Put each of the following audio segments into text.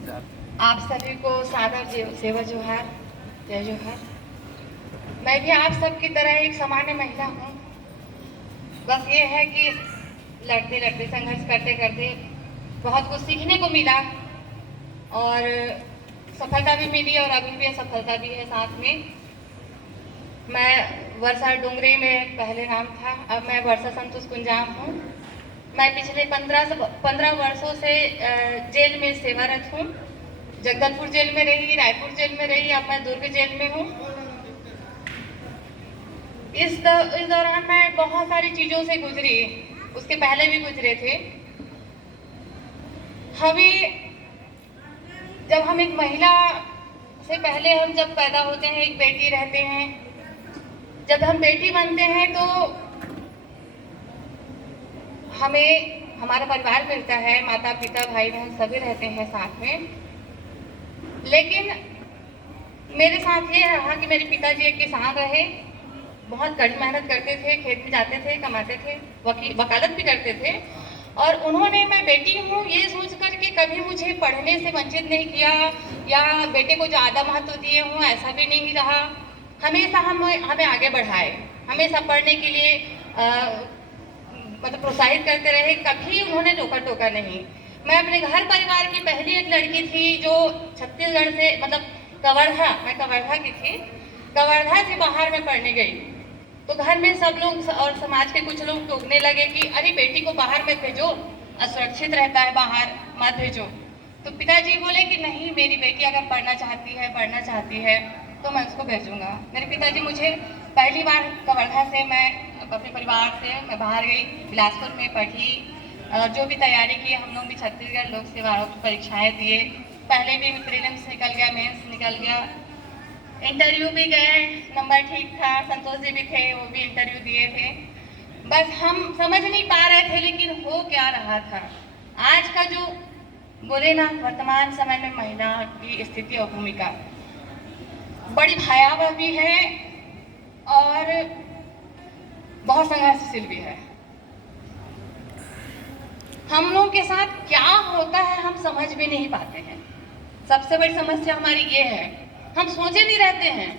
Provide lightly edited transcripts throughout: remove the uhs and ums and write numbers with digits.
आप सभी को सादर सेवा जोहार, जय जोहार। मैं भी आप सबकी तरह एक सामान्य महिला हूँ। बस ये है कि लड़ते लड़ते संघर्ष करते करते बहुत कुछ सीखने को मिला और सफलता भी मिली और अभी भी असफलता भी है साथ में। मैं वर्षा डुंगरी में पहले नाम था, अब मैं वर्षा संतोष कुंजाम हूँ। मैं पिछले 15 वर्षों से जेल में सेवारत हूँ। जगदलपुर जेल में रही, रायपुर जेल में रही, अब मैं दुर्ग जेल में हूँ। इस दौरान मैं बहुत सारी चीज़ों से गुजरी, उसके पहले भी गुजरे थे। जब हम एक महिला से पहले हम जब पैदा होते हैं, एक बेटी रहते हैं, जब हम बेटी बनते हैं तो हमें हमारा परिवार मिलता है, माता पिता भाई बहन सभी रहते हैं साथ में। लेकिन मेरे साथ ये रहा कि मेरे पिताजी एक किसान रहे, बहुत कड़ी मेहनत करते थे, खेत में जाते थे, कमाते थे, वकालत भी करते थे। और उन्होंने, मैं बेटी हूँ ये सोच कर के कभी मुझे पढ़ने से वंचित नहीं किया या बेटे को ज़्यादा महत्व दिए हूँ, ऐसा भी नहीं रहा। हमेशा हमें आगे बढ़ाए, हमेशा पढ़ने के लिए मतलब प्रोत्साहित करते रहे, कभी उन्होंने रोका टोका नहीं। मैं अपने घर परिवार की पहली एक लड़की थी जो छत्तीसगढ़ से, मतलब कवर्धा, मैं कवर्धा की थी, कवर्धा से बाहर में पढ़ने गई। तो घर में सब लोग और समाज के कुछ लोग टोकने लगे कि अरे बेटी को बाहर मत भेजो, असुरक्षित रहता है बाहर, मत भेजो। तो पिताजी बोले कि नहीं, मेरी बेटी अगर पढ़ना चाहती है तो मैं उसको भेजूंगा। मेरे पिताजी मुझे पहली बार कवर्धा से, मैं अपने परिवार से मैं बाहर गई, बिलासपुर में पढ़ी, जो भी तैयारी की हम लोग भी छत्तीसगढ़ लोक सेवा आयोग की परीक्षाएं दिए। पहले भी प्रीलिम्स निकल गया, मेंस निकल गया, इंटरव्यू भी गए, नंबर ठीक था, संतोष जी भी थे, वो भी इंटरव्यू दिए थे। बस हम समझ नहीं पा रहे थे लेकिन हो क्या रहा था। आज का जो बोले ना, वर्तमान समय में महिला की स्थिति और भूमिका बड़ी भयावह भी है और बहुत संघर्षशील भी है। हम लोगों के साथ क्या होता है हम समझ भी नहीं पाते हैं। सबसे बड़ी समस्या हमारी ये है, हम सोचे नहीं रहते हैं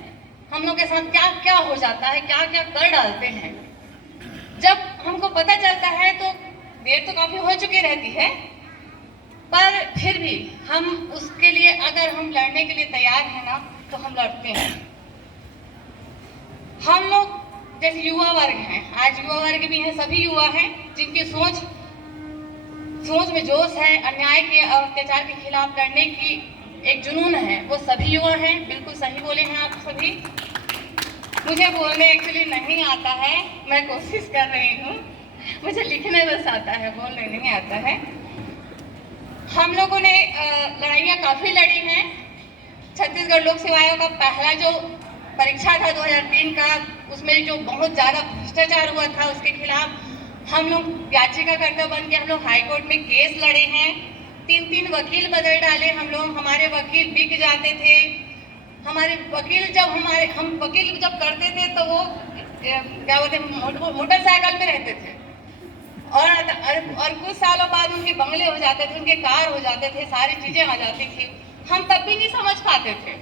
हम लोग के साथ क्या क्या हो जाता है, क्या क्या कर डालते हैं। जब हमको पता चलता है तो देर तो काफी हो चुकी रहती है, पर फिर भी हम उसके लिए, अगर हम लड़ने के लिए तैयार हैं ना, तो हम लड़ते हैं। हम लोग जैसे युवा वर्ग हैं, आज युवा वर्ग भी हैं, सभी युवा हैं जिनकी सोच में जोश है, अन्याय के और अत्याचार के खिलाफ लड़ने की एक जुनून है, वो सभी युवा हैं। बिल्कुल सही बोले हैं आप सभी। मुझे बोलने एक्चुअली नहीं आता है, मैं कोशिश कर रही हूँ, मुझे लिखने बस आता है, बोलने नहीं आता है। हम लोगों ने लड़ाइयाँ काफ़ी लड़ी हैं। छत्तीसगढ़ लोक सेवा आयोग का पहला जो परीक्षा था 2003 का, उसमें जो बहुत ज़्यादा भ्रष्टाचार हुआ था उसके खिलाफ हम लोग याचिकाकर्ता बन के हम लोग हाई कोर्ट में केस लड़े हैं। 3 वकील बदल डाले हम लोग, हमारे वकील बिक जाते थे। हमारे वकील हम वकील जब करते थे तो वो क्या बोलते हैं, मोटरसाइकिल पे रहते थे और कुछ सालों बाद उनके बंगले हो जाते थे, उनके कार हो जाते थे, सारी चीजें आ जाती थी। हम तब भी नहीं समझ पाते थे,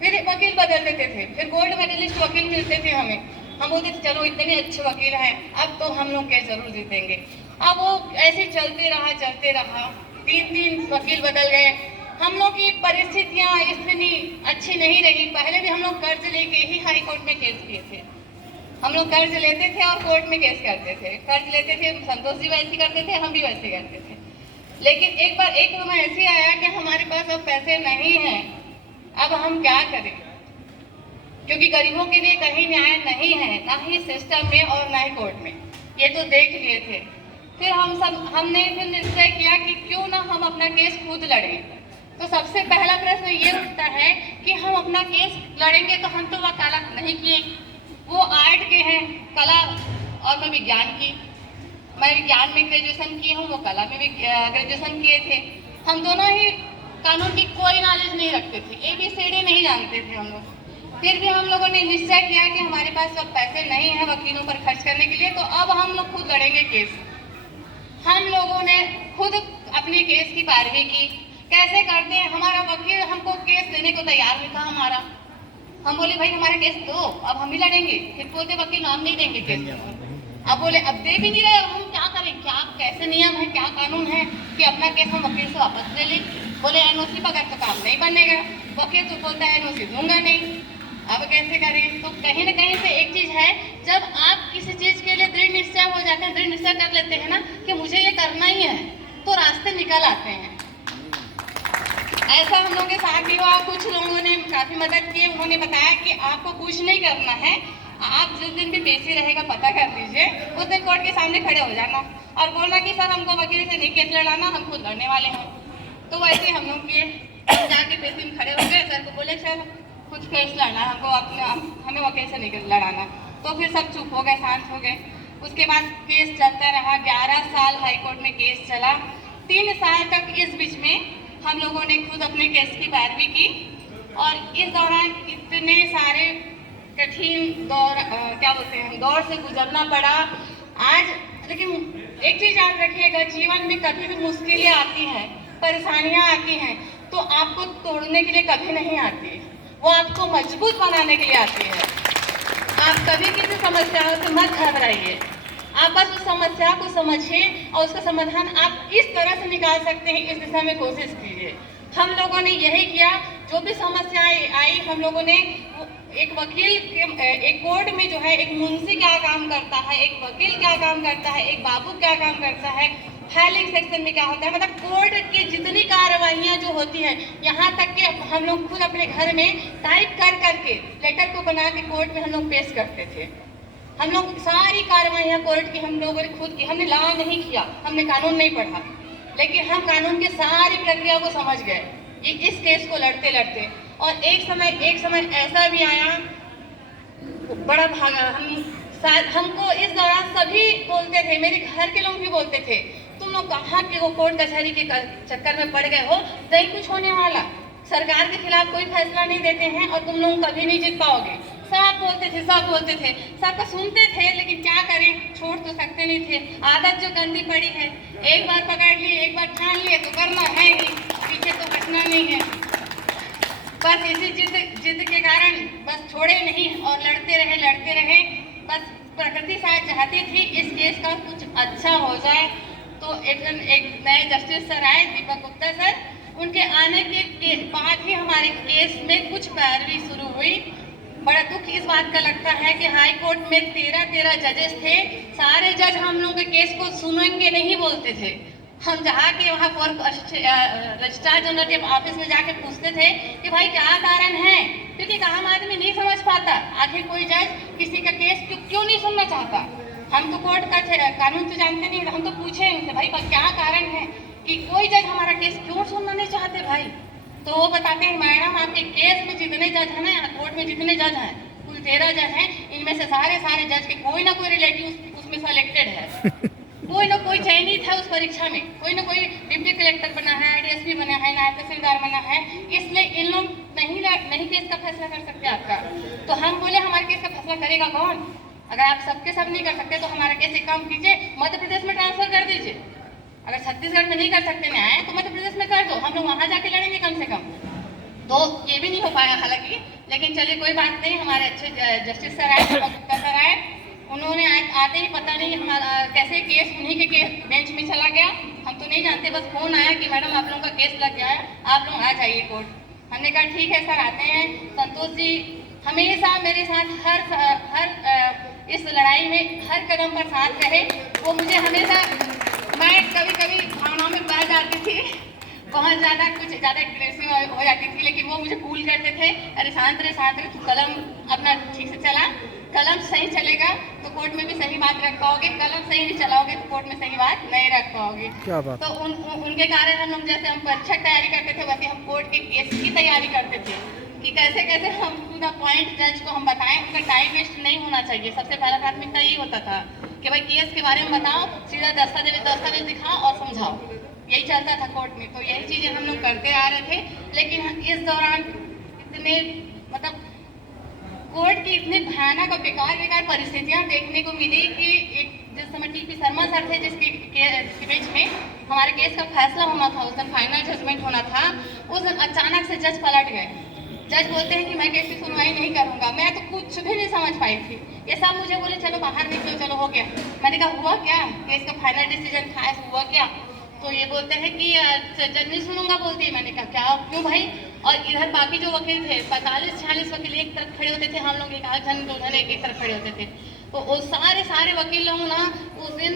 फिर वकील बदल देते थे, फिर गोल्ड मेडलिस्ट वकील मिलते थे हमें, हम बोलते थे चलो इतने अच्छे वकील हैं, अब तो हम लोग केस जरूर जीतेंगे। अब वो ऐसे चलते रहा, 3 वकील बदल गए। हम लोग की परिस्थितियाँ इतनी अच्छी नहीं रही। पहले भी हम लोग कर्ज लेके ही हाई कोर्ट में केस किए थे। हम लोग कर्ज लेते थे और कोर्ट में केस करते थे, कर्ज लेते थे, संतोष जी वैसे करते थे, हम भी वैसे करते थे। लेकिन एक बार एक समय ऐसे आया कि हमारे पास अब पैसे नहीं हैं, अब हम क्या करें, क्योंकि गरीबों के लिए कहीं न्याय नहीं है, ना ही सिस्टम में और ना ही कोर्ट में, ये तो देख लिए थे। फिर हमने फिर निश्चय किया कि क्यों ना हम अपना केस खुद लड़ें। तो सबसे पहला प्रश्न ये उठता है कि हम अपना केस लड़ेंगे तो हम तो वकालत नहीं किए, वो आर्ट के हैं, कला और मैं विज्ञान की, मैं विज्ञान में ग्रेजुएशन की हूँ, वो कला में भी ग्रेजुएशन किए थे। हम दोनों ही कानून की कोई नॉलेज नहीं रखते थे, ABCD नहीं जानते थे हम लोग। फिर भी हम लोगों ने निश्चय किया कि हमारे पास अब पैसे नहीं हैं वकीलों पर खर्च करने के लिए, तो अब हम लोग खुद लड़ेंगे केस। हम लोगों ने खुद अपने केस की पैरवी की, कैसे करते हैं। हमारा वकील हमको केस देने को तैयार नहीं था हमारा। हम बोले भाई हमारा केस दो, अब हम ही लड़ेंगे। फिर बोलते वकील नाम नहीं देंगे केस। अब बोले अब दे भी नहीं रहे, हम क्या करें, क्या कैसे नियम है, क्या कानून है कि अपना केस हम वकील से वापस ले लें। बोले एनओसी बगैर तो काम नहीं बनेगा। वकील तो बोलता है एनओसी दूंगा नहीं। अब कैसे करें। तो कहीं ना कहीं से एक चीज है, जब आप किसी चीज के लिए दृढ़ निश्चय हो जाते हैं, दृढ़ निश्चय कर लेते हैं ना कि मुझे ये करना ही है, तो रास्ते निकल आते हैं। ऐसा हम लोगों के साथ भी हुआ। कुछ लोगों ने काफी मदद की। उन्होंने बताया कि आपको कुछ नहीं करना है, आप जिस दिन भी पेशी रहेगा पता कर लीजिए, उस दिन कोर्ट के सामने खड़े हो जाना और बोलना कि सर हमको वकील से नहीं केस लड़ाना, हम खुद लड़ने वाले हैं। तो वैसे हम लोग किए, जाके पेशी में खड़े हो गए। सर को बोले सर कुछ केस लड़ना है हमको, हमें वकील से नहीं लड़ाना। तो फिर सब चुप हो गए, शांत हो गए। उसके बाद केस चलता रहा। 11 साल हाई कोर्ट में केस चला। 3 साल तक इस बीच में हम लोगों ने खुद अपने केस की पैरवी की और इस दौरान इतने सारे कठिन दौर से गुजरना पड़ा। आज लेकिन एक चीज याद रखिएगा, जीवन में कभी भी मुश्किलें आती हैं, परेशानियां आती हैं, तो आपको तोड़ने के लिए कभी नहीं आती, वो आपको मजबूत बनाने के लिए आती है। आप कभी किसी समस्याओं से मत घबराइए, आप बस उस समस्या को समझिए और उसका समाधान आप इस तरह से निकाल सकते हैं, इस दिशा में कोशिश कीजिए। हम लोगों ने यही किया। जो भी समस्याएं आई, हम लोगों ने एक वकील के एक कोर्ट में जो है एक मुंशी क्या काम करता है, एक वकील क्या काम करता है, एक बाबू क्या काम करता है, फाइलिंग सेक्शन में क्या होता है, मतलब कोर्ट की जितनी कार्रवाइयाँ जो होती हैं, यहाँ तक कि हम लोग खुद अपने घर में टाइप कर करके लेटर को बना के कोर्ट में हम लोग पेश करते थे। हम लोग सारी कार्रवाइयाँ कोर्ट की हम लोगों ने खुद की। हमने लॉ नहीं किया, हमने कानून नहीं पढ़ा, लेकिन हम कानून की सारी प्रक्रिया को समझ गए इस केस को लड़ते लड़ते। और एक समय ऐसा भी आया, बड़ा भागा हमको इस दौरान सभी बोलते थे, मेरे घर के लोग भी बोलते थे, तुम लोग कहाँ के वो कोर्ट कचहरी के चक्कर में पड़ गए हो, नहीं कुछ होने वाला, सरकार के खिलाफ कोई फैसला नहीं देते हैं और तुम लोग कभी नहीं जीत पाओगे। सब बोलते थे, सबका सुनते थे, लेकिन क्या करें, छोड़ तो सकते नहीं थे। आदत जो गंदी पड़ी है, एक बार पकड़ लिए, एक बार ठान लिए तो करना है ही, पीछे तो हटना नहीं है। बस इसी जिद के कारण बस छोड़े नहीं और लड़ते रहे। बस प्रकृति शायद चाहती थी इस केस का कुछ अच्छा हो जाए। तो एक नए जस्टिस सर आए, दीपक गुप्ता सर। उनके आने के बाद ही हमारे केस में कुछ पैरवी शुरू हुई। बड़ा दुख इस बात का लगता है कि हाई कोर्ट में 13 जजेस थे। सारे जज हम लोग के केस को सुनेंगे नहीं बोलते थे। हम जाके वहाँ पर रजिस्ट्रार जनरल के ऑफिस में जाके पूछते थे कि भाई क्या कारण है, क्योंकि आम आदमी नहीं समझ पाता आखिर कोई जज किसी का केस क्यों नहीं सुनना चाहता। हम तो कोर्ट का कानून तो जानते नहीं, हम तो पूछे इनसे भाई क्या कारण है कि कोई जज हमारा केस क्यों सुनना नहीं चाहते भाई। तो वो बताते हैं मैडम आपके केस में जितने जज हैं ना, कोर्ट में जितने जज हैं कुल 13 जज हैं, इनमें से सारे जज के कोई ना कोई रिलेटिव उसमें सेलेक्टेड है, कोई ना कोई चयनित है उस परीक्षा में, कोई ना कोई डिप्टी कलेक्टर बना है, डीएसपी बना है, नायब तहसीलदार बना है, इसलिए इन लोग नहीं केस का फैसला कर सकते आपका। तो हम बोले हमारे केस का फैसला करेगा कौन? अगर आप सबके सब नहीं कर सकते तो हमारा केस एक काम कीजिए, मध्य प्रदेश में ट्रांसफर कर दीजिए। अगर छत्तीसगढ़ में नहीं कर सकते न्याय तो मध्य प्रदेश में कर दो, हम लोग वहां जाके लड़ेंगे कम से कम। तो ये भी नहीं हो पाया हालांकि, लेकिन चलिए कोई बात नहीं। हमारे अच्छे जस्टिस सर आए, गुप्ता सर आए, उन्होंने आते ही पता नहीं हमारा कैसे केस उन्हीं के केस बेंच में चला गया, हम तो नहीं जानते, बस फोन आया कि मैडम आप लोगों का केस लग गया है, आप लोग आ जाइए कोर्ट। हमने कहा ठीक है सर आते हैं। संतोष जी हमेशा मेरे साथ हर इस लड़ाई में हर कदम पर साथ रहे। वो मुझे हमेशा, मैं कभी भावनाओं में बह जाती थी, बहुत ज़्यादा एग्रेसिव हो जाती थी, लेकिन वो मुझे कूल करते थे, अरे शांत रहे तू कलम अपना ठीक से चला, कलम सही चलेगा तो कोर्ट में भी सही बात रख पाओगे, कलम सही नहीं चलाओगे तो कोर्ट में सही बात नहीं रख पाओगे। क्या बात? तो उनके कारण हम लोग जैसे हम परीक्षा तैयारी करते थे वैसे हम कोर्ट के केस की तैयारी करते थे कि कैसे हम पूरा पॉइंट जज को हम बताएं, उनका टाइम वेस्ट नहीं होना चाहिए। सबसे पहला प्राथमिकता यही होता था कि भाई केस के बारे में बताओ, सीधा दस्तावेज दिखाओ और समझाओ, यही चलता था कोर्ट में। तो यही चीजें हम लोग करते आ रहे थे, लेकिन इस दौरान इतने मतलब कोर्ट की इतनी भयानक और बेकार परिस्थितियां देखने को मिली कि एक जिस समय टीपी शर्मा सर थे जिसके बीच में हमारे केस का फैसला होना था, उस दिन फाइनल जजमेंट होना था, दिन अचानक से जज पलट गए। जज बोलते हैं कि मैं केस की सुनवाई नहीं करूंगा। मैं तो कुछ भी नहीं समझ पाई थी। ये सब मुझे बोले चलो बाहर निकलो, चलो हो गया। मैंने कहा हुआ क्या, केस का फाइनल डिसीजन था, हुआ क्या? तो ये बोलते हैं कि जज नहीं सुनूंगा बोलती है। मैंने कहा क्या, क्यों भाई? और इधर बाकी जो वकील थे 45-46 वकील एक तरफ खड़े होते थे, हम लोग 1 एक तरफ खड़े होते थे। तो वो सारे वकील लोग ना उस दिन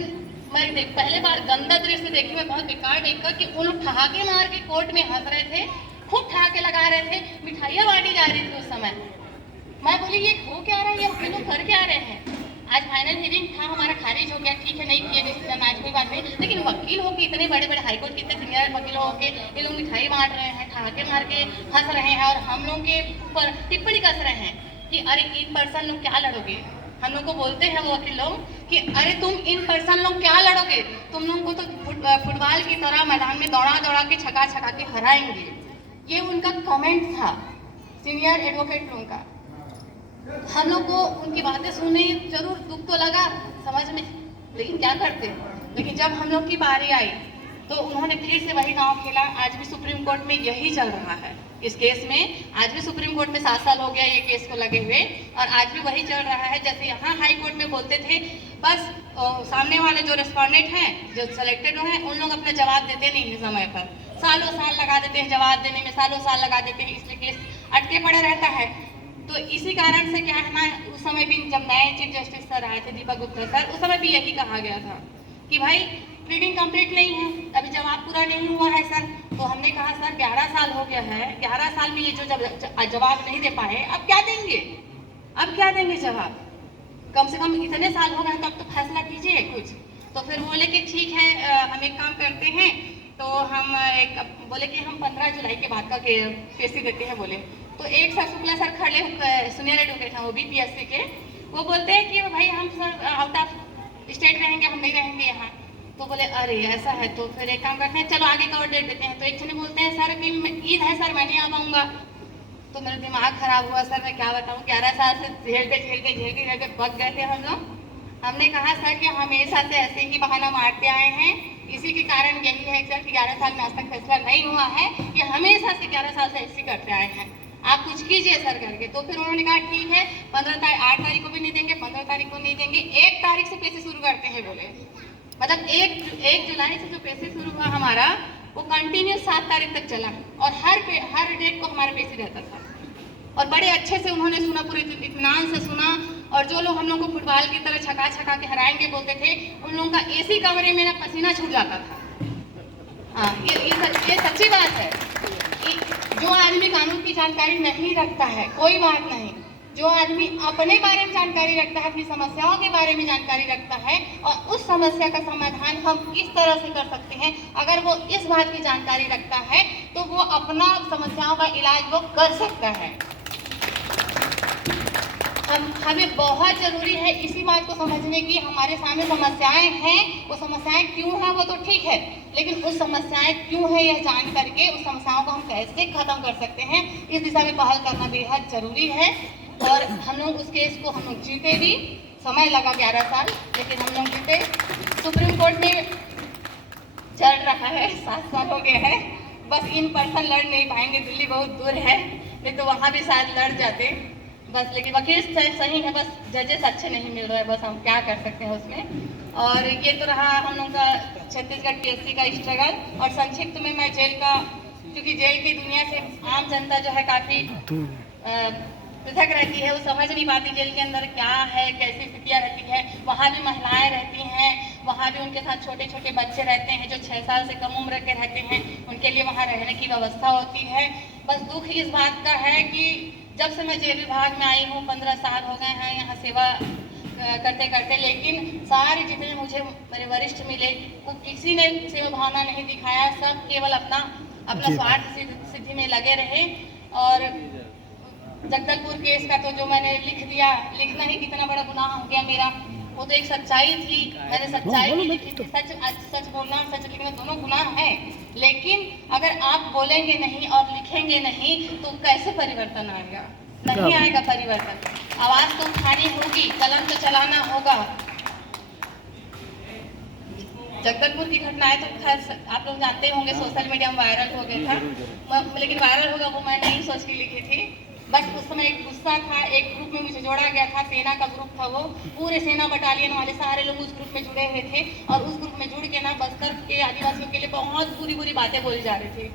मैं पहले बार गंदा दृश्य देखी, मैं बहुत बेकार देखकर कि वो लोग ठहाके मार के कोर्ट में हंस रहे थे, खूब ठहाके लगा रहे थे, मिठाइयाँ बांटी जा रही थी उस समय। मैं बोली ये हो क्या रहा है, ये वकील लोग कर क्या रहे हैं? आज फाइनल हियरिंग था, हमारा खारिज हो गया, ठीक है, नहीं किया डिसीजन, आज कोई बात नहीं। लेकिन वकील हो के इतने बड़े बड़े हाईकोर्ट के इतने सीनियर वकील हो के ये लोग मिठाई बांट रहे हैं, ठहाके मार के हंस रहे हैं और हम लोग के ऊपर टिप्पणी कस रहे हैं कि अरे इन पर्सन लोग क्या लड़ोगे। हम लोग को बोलते हैं वो वकील लोग कि अरे तुम इन पर्सन लोग क्या लड़ोगे, तुम लोग को तो फुटबॉल की तरह मैदान में दौड़ा दौड़ा के छका छका के हराएंगे। ये उनका कमेंट था सीनियर एडवोकेट लोगों का। हम लोग को उनकी बातें सुनने जरूर दुख तो लगा समझ में, लेकिन क्या करते। लेकिन जब हम लोग की बारी आई तो उन्होंने फिर से वही गाँव खेला। आज भी सुप्रीम कोर्ट में यही चल रहा है इस केस में। आज भी सुप्रीम कोर्ट में 7 साल हो गया ये केस को लगे हुए और आज भी वही चल रहा है। जैसे यहाँ हाई कोर्ट में बोलते थे बस सामने वाले जो रेस्पोंडेंट हैं, जो सिलेक्टेड हैं, उन लोग अपना जवाब देते नहीं है समय पर, सालों साल लगा देते हैं जवाब देने में, सालों साल लगा देते हैं, इसलिए केस अटके पड़े रहता है। तो इसी कारण से क्या है ना, उस समय भी जब नए चीफ जस्टिस सर आए थे, दीपक गुप्ता सर, उस समय भी यही कहा गया था कि भाई प्लीडिंग कंप्लीट नहीं है, अभी जवाब पूरा नहीं हुआ है सर। तो हमने कहा सर 11 साल हो गया है, 11 साल में ये जो जवाब नहीं दे पाए, अब क्या देंगे, अब क्या देंगे जवाब? कम से कम इतने साल हो गए तब तो फैसला कीजिए कुछ। तो फिर बोले कि ठीक है, हम एक काम करते हैं, तो हम बोले कि हम 15 जुलाई के बाद का केसी देते हैं बोले। तो एक सर शुक्ला सर खड़े सीनियर एडवोकेट हैं, वो भी PSC के, वो बोलते हैं कि भाई हम सर आउट ऑफ स्टेट रहेंगे, हम नहीं रहेंगे यहाँ। तो बोले अरे ऐसा है, तो फिर एक काम करते हैं, चलो आगे का और डेट देते हैं। तो एक जने बोलते हैं सर कि ईद है सर, मैं नहीं आ पाऊंगा। तो मेरा दिमाग खराब हुआ सर, मैं क्या बताऊँ, 11 साल से झेलते पक गए थे हम लोग। हमने कहा सर कि हमेशा से ऐसे ही बहाना मारते आए हैं, इसी के कारण यही है सर कि 11 साल में आज तक फैसला नहीं हुआ है, ये हमेशा से 11 साल से ऐसे करते आए हैं, आप कुछ कीजिए सर करके। तो फिर उन्होंने कहा ठीक है, 8 तारीख को भी नहीं देंगे, 15 तारीख को नहीं देंगे, 1 तारीख से पैसे शुरू करते हैं बोले। मतलब 1 जुलाई से जो पैसे शुरू हुआ हमारा, वो कंटिन्यू 7 तारीख तक चला और हर डेट को हमारा पैसे रहता था। और बड़े अच्छे से उन्होंने सुना, पूरे इत्मीनान से सुना। और जो लोग हम लोग को फुटबॉल की तरह छका छका के हराएंगे बोलते थे, उन लोगों का AC कमरे में ना पसीना छूट जाता था। हाँ, ये सच्ची बात है। जो आदमी कानून की जानकारी नहीं रखता है, कोई बात नहीं, जो आदमी अपने बारे में जानकारी रखता है, अपनी समस्याओं के बारे में जानकारी रखता है और उस समस्या का समाधान हम इस तरह से कर सकते हैं, अगर वो इस बात की जानकारी रखता है तो वो अपना समस्याओं का इलाज वो कर सकता है। हमें बहुत ज़रूरी है इसी बात को समझने की, हमारे सामने समस्याएं हैं, वो समस्याएं क्यों हैं वो तो ठीक है, लेकिन उस समस्याएं क्यों है यह जान करके उस समस्याओं को हम कैसे खत्म कर सकते हैं, इस दिशा में पहल करना बेहद ज़रूरी है। और हम लोग उस केस को हम लोग जीते भी, समय लगा 11 साल, लेकिन हम लोग जीते। सुप्रीम कोर्ट में चल रहा है, 7 साल हो गए हैं, बस इन पर्सन लड़ नहीं पाएंगे, दिल्ली बहुत दूर है, नहीं तो वहाँ भी शायद लड़ जाते बस। लेकिन वकील सही है, बस जजेस अच्छे नहीं मिल रहे हैं, बस हम क्या कर सकते हैं उसमें। और ये तो रहा हम लोग का छत्तीसगढ़ PSC का स्ट्रगल। और संक्षिप्त में मैं जेल का, क्योंकि जेल की दुनिया से आम जनता जो है काफ़ी पृथक रहती है, वो समझ नहीं पाती जेल के अंदर क्या है, कैसी स्थितियाँ रहती है। वहाँ भी महिलाएं रहती हैं, वहाँ भी उनके साथ छोटे छोटे बच्चे रहते हैं जो 6 साल से कम उम्र के रहते हैं, उनके लिए वहाँ रहने की व्यवस्था होती है। बस दुख इस बात का है कि जब से मैं जेल विभाग में आई हूँ, 15 साल हो गए हैं यहाँ सेवा करते करते, लेकिन सारे जितने मुझे मेरे वरिष्ठ मिले वो किसी ने सेवा भावना नहीं दिखाया, सब केवल अपना स्वार्थ सिद्धि में लगे रहे। और जगदलपुर केस का तो जो मैंने लिख दिया, लिखना ही कितना बड़ा गुनाह हो गया मेरा, वो तो एक सच्चाई थी, मैंने सच्चाई ही लिखी थी। सच बोलना और सच लिखना दोनों गुनाह हैं, लेकिन अगर आप बोलेंगे नहीं और लिखेंगे नहीं तो कैसे परिवर्तन आएगा? नहीं आएगा परिवर्तन। आवाज तो उठानी होगी, कलम तो चलाना होगा। जगदलपुर की घटनाएं तो खैर आप लोग जानते होंगे, सोशल मीडिया में वायरल हो गया था, लेकिन वायरल होगा वो मैं नहीं सोच के लिखी थी। बस उस समय एक गुस्सा था, एक ग्रुप में मुझे जोड़ा गया था, सेना का ग्रुप था वो, पूरे सेना बटालियन वाले सारे लोग उस ग्रुप में जुड़े हुए थे और उस ग्रुप में जुड़ के ना बस्तर के आदिवासियों के लिए बहुत बुरी बुरी बातें बोली जा रही थी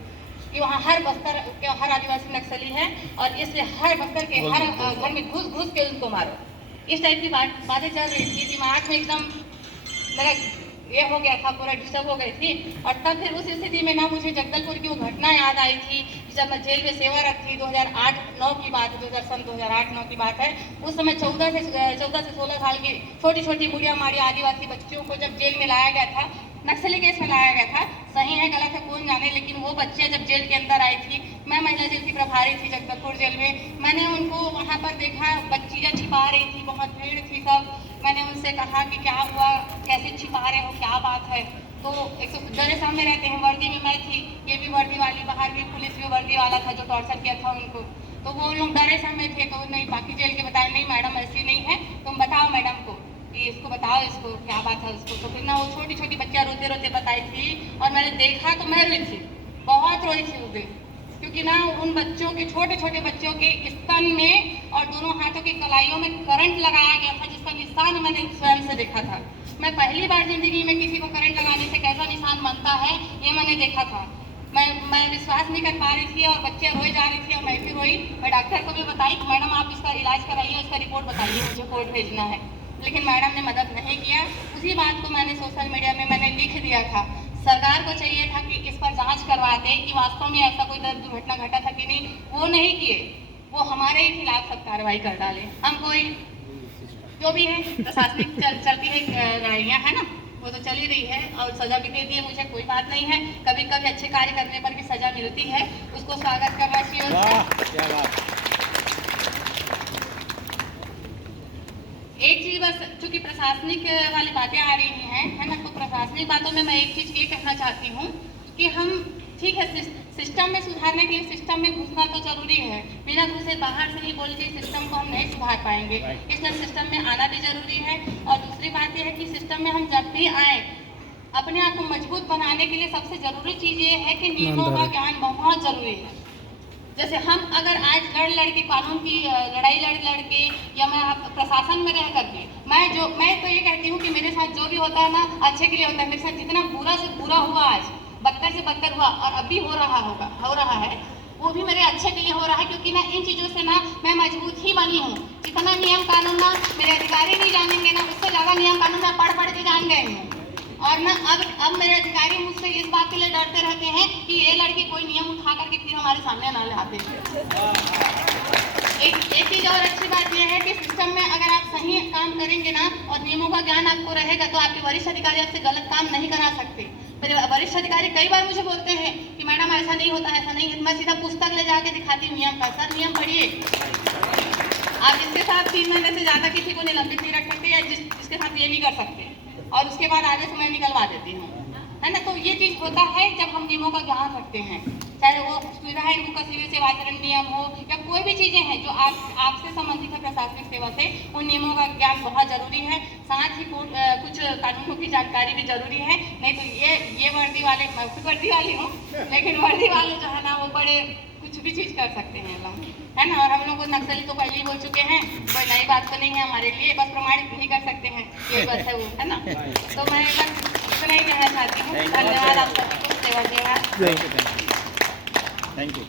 कि वहाँ हर बस्तर के हर आदिवासी नक्सली है और इसलिए हर बस्तर के हर घर में घुस घुस के उनको मारो। इस टाइप की बातें चल रही थी। दिमाग में एकदम मेरा ये हो गया था, पूरा डिस्टर्ब हो गई थी। और तब फिर उस स्थिति में ना मुझे जगदलपुर की वो घटना याद आई थी जब मैं जेल में सेवारत थी। 2008-9 की बात है, 2008-9 की बात है। उस समय 14 से 16 साल की छोटी छोटी बुढ़िया मारी आदिवासी बच्चियों को जब जेल में लाया गया था, नक्सली केस में लाया गया था। सही है गलत है कौन जाने, लेकिन वो बच्चे जब जेल के अंदर आई थी, मैं महिला जेल की प्रभारी थी जगदलपुर जेल में, मैंने उनको वहाँ पर देखा, बच्चियाँ छिपा रही थी, बहुत भीड़ थी सब। मैंने उनसे कहा कि क्या हुआ, कैसे छिपा रहे हो, क्या बात है। तो एक तो डरे सामने रहते हैं, वर्दी में मैं थी, ये भी वर्दी वाली, बाहर भी पुलिस भी वर्दी वाला था जो टॉर्चर किया था उनको। तो वो लोग डरे सामने थे, तो नहीं बाकी जेल के बताए, नहीं मैडम ऐसी नहीं है, तुम बताओ मैडम को कि इसको बताओ, इसको क्या बात है उसको। तो फिर ना वो छोटी छोटी बच्चियाँ रोते रोते बताई थी और मैंने देखा तो मैं रोई थी, बहुत रोई थी उस दिन, क्योंकि ना उन बच्चों के छोटे छोटे बच्चों के स्तन में और दोनों हाथों की कलाइयों में करंट लगाया गया था, जिसका निशान मैंने स्वयं से देखा था। मैं पहली बार जिंदगी में किसी को करंट लगाने से कैसा निशान बनता है ये मैंने देखा था। मैं विश्वास नहीं कर पा रही थी और बच्चे रोई जा रही थी और मैं भी रोई। मैं डॉक्टर को भी बताई कि मैडम आप इसका इलाज कराइए, उसका रिपोर्ट बताइए, मुझे कोर्ट भेजना है। लेकिन मैडम ने मदद नहीं किया। उसी बात को मैंने सोशल मीडिया में मैंने लिख दिया था। सरकार को चाहिए था कि इस पर जांच करवाते कि वास्तव में ऐसा कोई दुर्घटना घटा था कि नहीं। वो नहीं किए, वो हमारे ही खिलाफ सब कार्रवाई कर डाले। हम कोई जो भी है प्रशासनिक चलती है लड़ाइयाँ, है ना, वो तो चल ही रही है और सजा भी दे दी है, मुझे कोई बात नहीं है। कभी कभी अच्छे कार्य करने पर भी सजा मिलती है, उसको स्वागत करना चाहिए। एक चीज बस चूंकि प्रशासनिक वाली बातें आ रही हैं, है ना, तो प्रशासनिक बातों में मैं एक चीज ये कहना चाहती हूँ कि हम ठीक है सिस्टम में सुधारने के लिए सिस्टम में घुसना तो जरूरी है। बिना घुसे बाहर से ही बोल के सिस्टम को हम नहीं सुधार पाएंगे, इसलिए सिस्टम में आना भी जरूरी है। और दूसरी बात यह है कि सिस्टम में हम जब भी आए अपने आप को मजबूत बनाने के लिए सबसे जरूरी चीज ये है कि नियमों का ज्ञान बहुत जरूरी है। जैसे हम अगर आज लड़ के कानून की लड़ाई लड़ के या मैं प्रशासन में रह करके मैं तो ये कहती हूँ कि मेरे साथ जो भी होता है ना अच्छे के लिए होता है। मेरे साथ जितना बुरा से बुरा हुआ, आज बदतर से बदतर हुआ और अभी हो रहा है, वो भी मेरे अच्छे के लिए हो रहा है, क्योंकि ना इन चीज़ों से ना मैं मजबूत ही बनी हूँ। जितना नियम कानून ना मेरे अधिकारी नहीं जानेंगे ना, उससे ज़्यादा नियम कानून मैं पढ़ के जान गए हूँ। और ना अब मेरे अधिकारी मुझसे इस बात के लिए डरते रहते हैं कि ये लड़की कोई नियम उठा करके फिर हमारे सामने ना लाते। एक चीज और अच्छी बात यह है कि सिस्टम में अगर आप सही काम करेंगे ना और नियमों का ज्ञान आपको रहेगा तो आपके वरिष्ठ अधिकारी आपसे गलत काम नहीं करा सकते। मेरे वरिष्ठ अधिकारी कई बार मुझे बोलते हैं कि मैडम ऐसा नहीं होता, ऐसा नहीं है। मैं सीधा पुस्तक ले जाके दिखाती हूँ नियम का, सर नियम पढ़िए। आप जिसके साथ 3 महीने से ज्यादा किसी को निलंबित नहीं रख सकते या जिसके साथ ये नहीं कर सकते और उसके बाद आधे समय निकलवा देती हूँ, है ना। तो ये चीज होता है जब हम नियमों का ज्ञान रखते हैं, चाहे वो सुविधा सिविल सेवाचरण नियम हो या कोई भी चीजें हैं जो आपसे संबंधित है प्रशासनिक सेवा से, उन नियमों का ज्ञान बहुत जरूरी है। साथ ही कुछ कानूनों की जानकारी भी जरूरी है। नहीं तो ये वर्दी वाले, मैं खुद वर्दी वाली हूँ, लेकिन वर्दी वाले जो है ना वो बड़े कुछ भी चीज कर सकते हैं लोग, है ना। और हम लोग नक्सली तो पहले ही बोल चुके हैं, कोई नई बात तो नहीं है हमारे लिए, बस प्रमाणित नहीं कर सकते हैं, ये बस है वो, है ना। तो मैं बस इतना ही कहना चाहती हूँ। धन्यवाद आप सभी को, सेवा। Thank you.